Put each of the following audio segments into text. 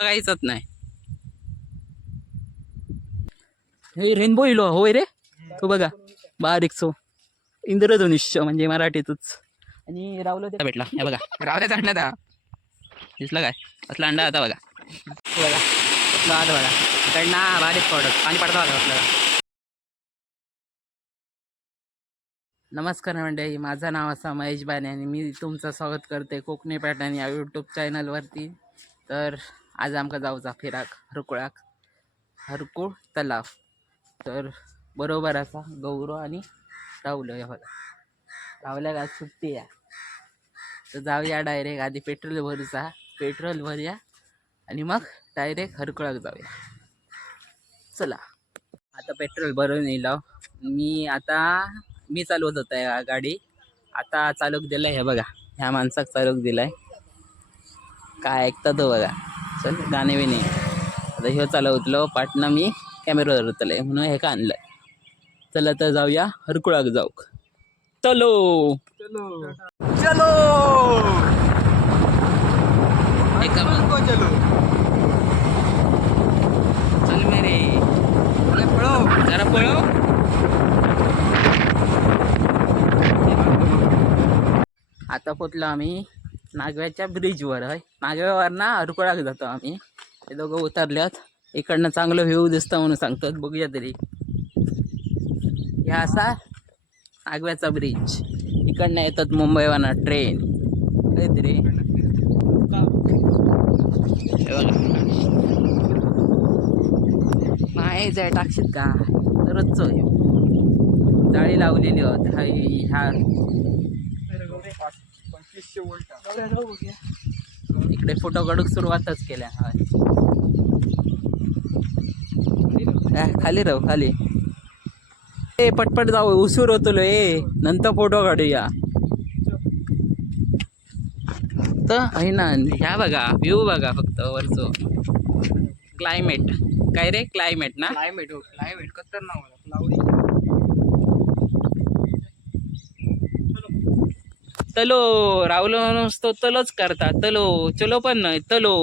बघायचंच नाही. हे रेनबो इलो होय रे? तो बघा बारीक सो. इंद्रधनुष्य म्हणजे मराठीतच. आणि रावलं ते भेटला. हे बघा. रावल्याचा अंडा आता. दिसला काय? असला अंडा आता बघा. बघा. असला आता बघा. इकडनं बारीक पडत पाणी पडता बघा आपल्याला. नमस्कार मंडळी. माझं नाव असं महेश बाने आणि मी तुमचं स्वागत करते कोकणी पॅटर्न या यूट्यूब चॅनलवरती तर आज आमका जाऊचा फिराक हरकुळाक. हरकुळ तलाव. तर बरोबर असा गौरव आणि राहुल या बघा. राहुल्याक आज सुट्टी या तर जाऊया डायरेक्ट आधी पेट्रोल भरूचा पेट्रोल भरूया आणि मग डायरेक्ट हरकुळाक जाऊया. चला. आता पेट्रोल भरून येलो. मी आता मी चालवत होता गाडी. आता चालूक दिलाय हे बघा. ह्या माणसाक चालूक दिलाय. काय ऐकता तो बघा. चल गाणे बी नाही आता ह्यो चालवतलो पाटणा मी कॅमेरा धरतले म्हणून हे का आणलंय चला तर जाऊया हरकुळाक जाऊक. चलो! चलो. एका चलो. चल मेरे. पळो जरा पळव. आता पोचलो आम्ही. नागव्याच्या ब्रिजवर आहे नागव्यावर ना हरकुळाक जातो आम्ही. हे दोघं उतरल्यात. इकडनं चांगलं व्ह्यू दिसतं म्हणून सांगतात. बघूया तरी. ह्या असा नागव्याचा ब्रिज इकडनं येतात मुंबईवाना ट्रेन तरी. नाही जाय टाकशीत का? तरच जाळी लावलेली होत. ह्या इकडे फोटो काढूक सुरुवातच केल्या हय. खाली राहू खाली. ए पटपट जाऊ उसूर होतो ए नंतर फोटो काढूया. तर आहे ना ह्या बघा व्ह्यू बघा फक्त वरचो. क्लायमेट काय रे? क्लायमेट ना? क्लायमेट हो क्लायमेट कसं नाव क्लाउडी तलो रावलो नुसतो तलोच करता. तलो चलो पण नाही तलो.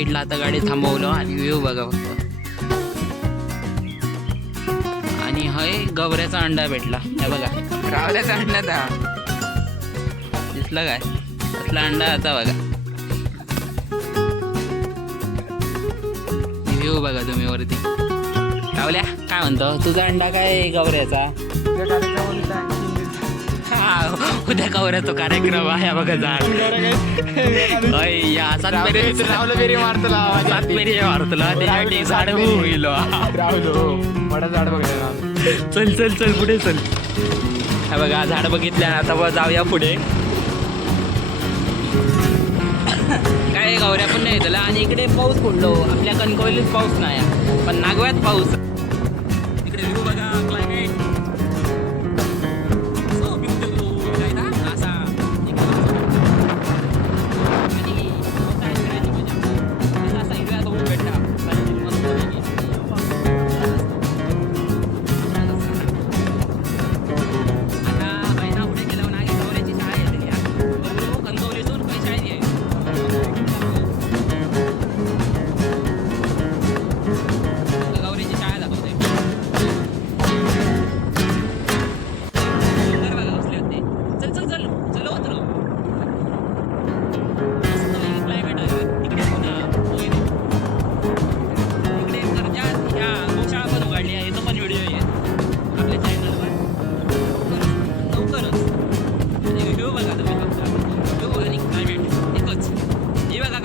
साईडला आता गाडी थांबवलं आणि व्ह्यू बघा फक्त. आणि हय गवऱ्याचा अंडा भेटला. हे बघा. रावल्याचा अंडा दा. दिसला काय? असला अंडा आता बघा. व्ह्यू बघा तुम्ही वरती. रावल्या काय म्हणतो? तुझा अंडा काय गवऱ्याचा? हा, उद्या गवऱ्याचा कार्यक्रम आहे बघा या सातमेरे राहुल बेरी मारतला सातमेरे मारतला त्यासाठी झाड होईल राहुल मोठा झाड बघायला चल चल चल पुढे चल. हा बघा झाड बघितल्या आता बघ जाऊया पुढे. काय गौऱ्या पण नाही त्याला आणि इकडे पाऊस पडलो. आपल्या कणकवलीत पाऊस नाही. पण नागव्यात पाऊस.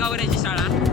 Udah, 了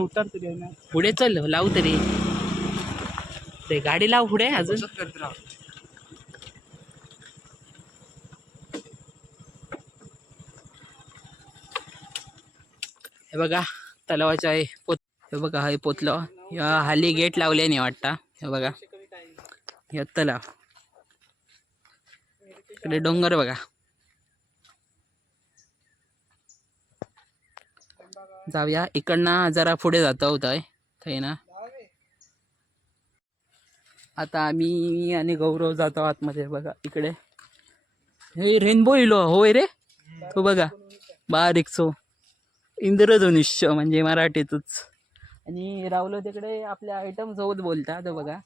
उतार तरी आहे ना. पुढे चल लावू तरी. ते गाडी लाव पुढे अजून. करत राहा. हे बघा तलावाच्या आहे पोत हे बघा हे पोतलं. या हाली गेट लावले नाही वाटता. हे बघा. हे तलाव. इकडे डोंगर बघा. जाऊया. इकडनं जरा पुढे जातो होतंय थंय ना. आता आम्ही आणि गौरव जातो आतमध्ये बघा. इकडे. हे रेनबो इलो होय रे? तो बघा. बारीक सो इंद्रधनुष्य म्हणजे मराठीतच. आणि रावलो तिकडे आपल्या आयटम सोबत बोलता तो बघा.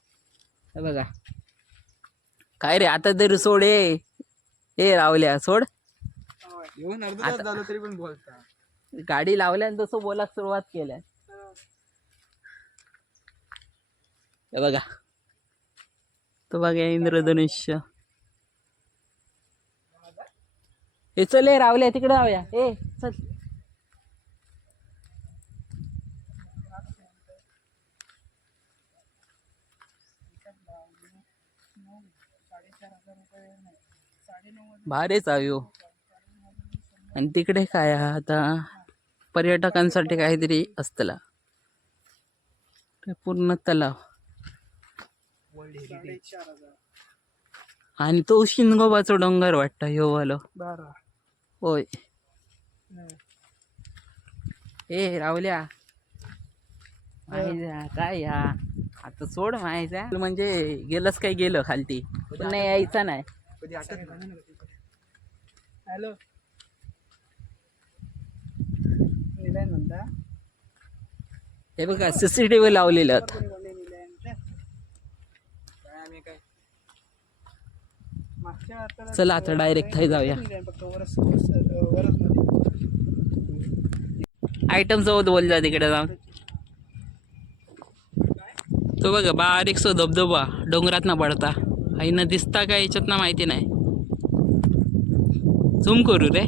हे बघा. काय रे? आता तरी सोड ए रावल्या सोड. येऊन तरी पण बोलता गाडी लावल्यान तसं बोलाक सुरुवात केल्या बघा. तो बघा इंद्रधनुष्य. हे चल रावल्या तिकडे राहूया ए चल. भारीच आयो आणि तिकडे काय आता? पर्यटकांसाठी काहीतरी असतला. पूर्ण तलाव. आणि तो शिनगोबाचा डोंगर वाटतं ह्यो वालो. होय. ए रावल्या काय या? आता सोड माहिती म्हणजे गेलंच काय गेलं खालती. पण नाही. यायचा नाही? हॅलो. म्हणता? हे बघा सीसीटीव्ही लावलेलं आहेत. काय आम्ही काय? मागच्या आता चला आता डायरेक्ट थाई जाऊया. आयटम सोबत बोल जा तिकडे जाऊन. तो बघा बारीक सो धबधबा डोंगरात ना पडता. आईनं दिसता काय याच्यात ना माहिती नाही. झूम करू रे.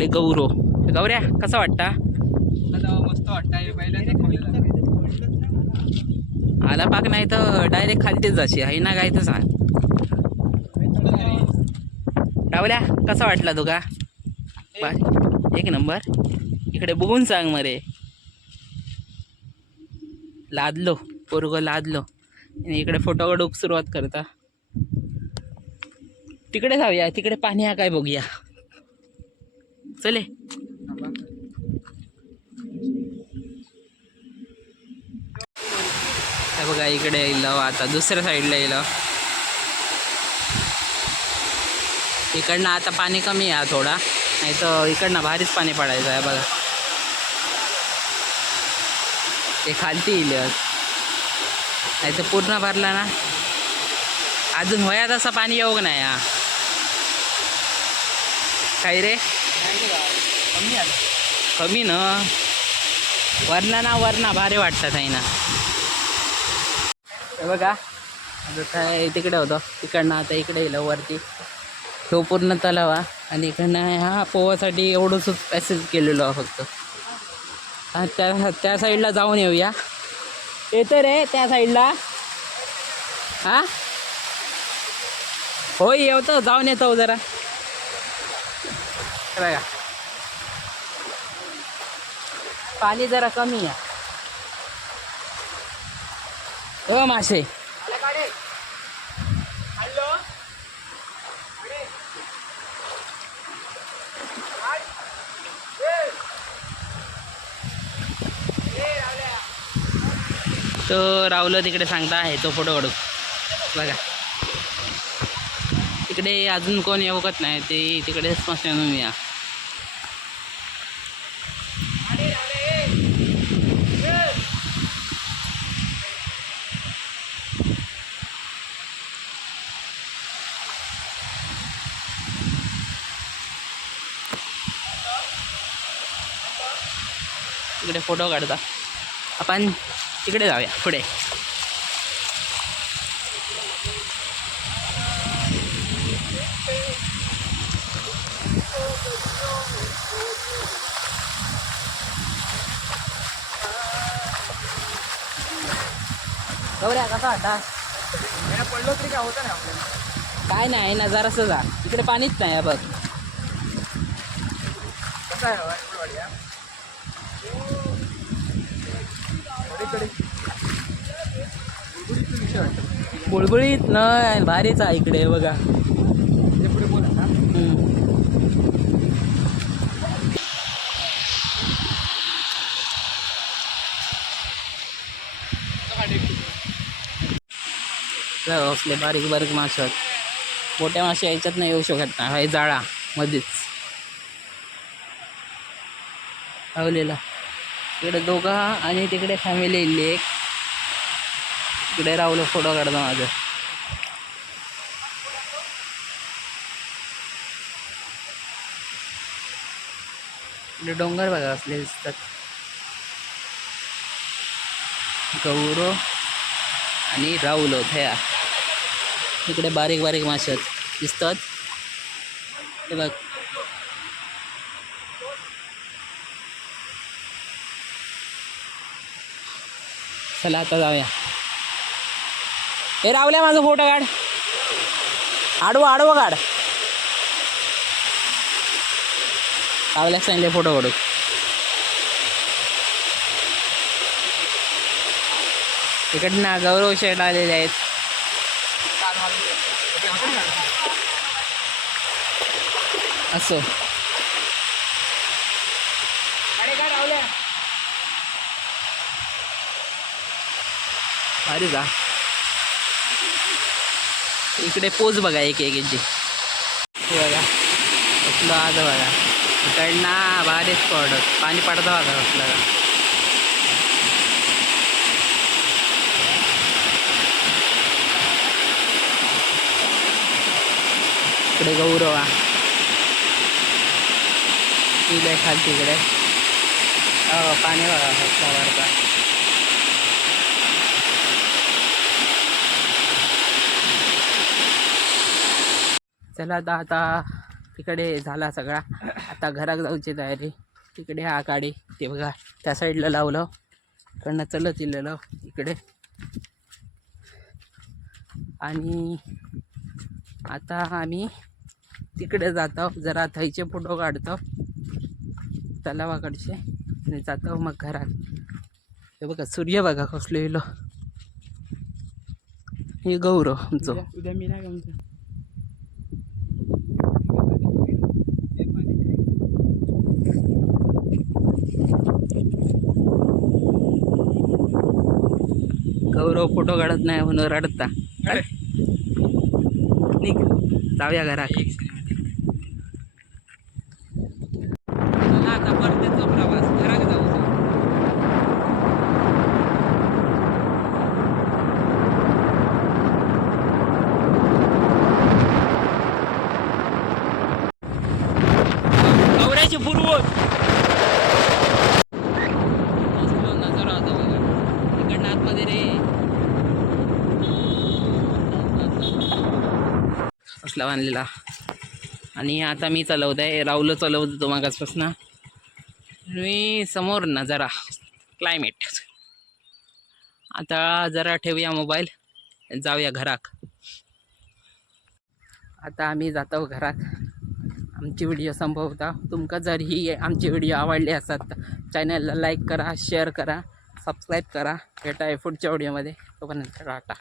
आपल्याकडे गौरव. गौऱ्या कसा वाटता? मस्त वाटतं आला पाक नाही तर डायरेक्ट खालतीच जाशी आहे ना काय तर सांग. रावल्या कसा वाटला तुका एक नंबर. इकडे बघून सांग मरे. लादलो पोरग लादलो. आणि इकडे फोटो काढूक सुरुवात करता. तिकडे जाऊया तिकडे पाणी काय बघूया. चले. बघा इकडे येईल आता. दुसऱ्या साईडला येईल इकडनं आता पाणी कमी आहे थोडा. नाही तर इकडनं भारीच पाणी पडायचं आहे बघा. ते खालती येईल नाही तर पूर्ण भरला ना. अजून होया तसं पाणी येऊ नाही हा. काय रे? कमी आलं. कमी ना? वरणा ना वरणा भारी वाटतात आहे ना. हे बघा. आता काय तिकडे होतं. तिकडनं आता इकडे येलं वरती. तो पूर्ण तलाव हा. आणि इकडनं हा पोवासाठी एवढंच पॅसेज केलेलो फक्त. हा, त्या त्या साईडला जाऊन येऊया. येतं रे त्या साईडला हा? होय येतो. जाऊन येतो जरा. बघा. पाणी जरा कमी आहे हो मासे. तो राहुल तिकडे सांगता आहे तो फोटो काढू. बघा. तिकडे अजून कोण येऊकत नाही ते तिकडे स्मशान या. तिकडे फोटो काढता. आपण तिकडे जाऊया पुढे. गौऱ्या कसा वाटा पडलो तरी काय होतं नाही आपल्याला? काय नाही ना जरासं जा. इकडे पाणीच नाही बघ. कसं आहे वाटवाडी हा? कडे गुडगुडीतून विषय वाटतं बुळबुळीत नाही भारीच आहे इकडे बघा. ना. असले बारीक बारीक मासे मोठ्या मासे यायच्यात नाही येऊ शकत नाही हाय जाळा मध्येच लावलेला इकडे दोघा आणि तिकडे फॅमिली इल्ली एक. इकडे राहुल फोटो काढतो माझं. इकडे डोंगर बघा असले दिसतात. गौरव आणि राहुल थया इकडे बारीक बारीक मासे दिसतात. हे बघ. चला आता जाऊया. हे रावल्या माझा फोटो काढ. आडवं आडवं काढ. रावल्या सांगले फोटो काढू इकडनं गौरव शेट आलेले आहेत. असो अरे काय रावल्या अरे जा इकडे पोच बघा एक एक यांची बघा. कसलं आज बघा. इकडनं भारी स्पॉट पाणी पडतं बघा कसलं इकडे गौरव इकडे खालती इकडे. हो पाणी बघा कसला वाढता चला आता आता तिकडे झाला सगळा. आता घरात जाऊची तयारी. तिकडे हा गाडी ते बघा त्या साईडला लावलं. इकडनं चलत इलेलं इकडे. आणि आता आम्ही तिकडे जातो. जरा थैचे फोटो काढतो. तलावाकडचे. आणि जातो मग घरात. हे बघा सूर्य बघा कसलो येलो हे गौरव आमचं. उद्या मी नाही गौरव फोटो काढत नाही म्हणून रडता. निघ जाऊया चला आता परतीचा प्रवास. घरात जाऊ गौऱ्याची पूर्व बसला बांधलेला. आणि आता मी चालवत आहे राहुल चालवत होतो मागासपासून. मी समोर ना जरा क्लायमेट आता जरा ठेवूया मोबाईल जाऊया घराक आता आम्ही जातो घरात. आमची व्हिडिओ संपवता. तुमका जर ही आमची व्हिडिओ आवडली असतात तर चॅनलला लाईक करा शेअर करा सबस्क्राईब करा. भेटा पुढच्या व्हिडिओमध्ये तोपर्यंत टाटा.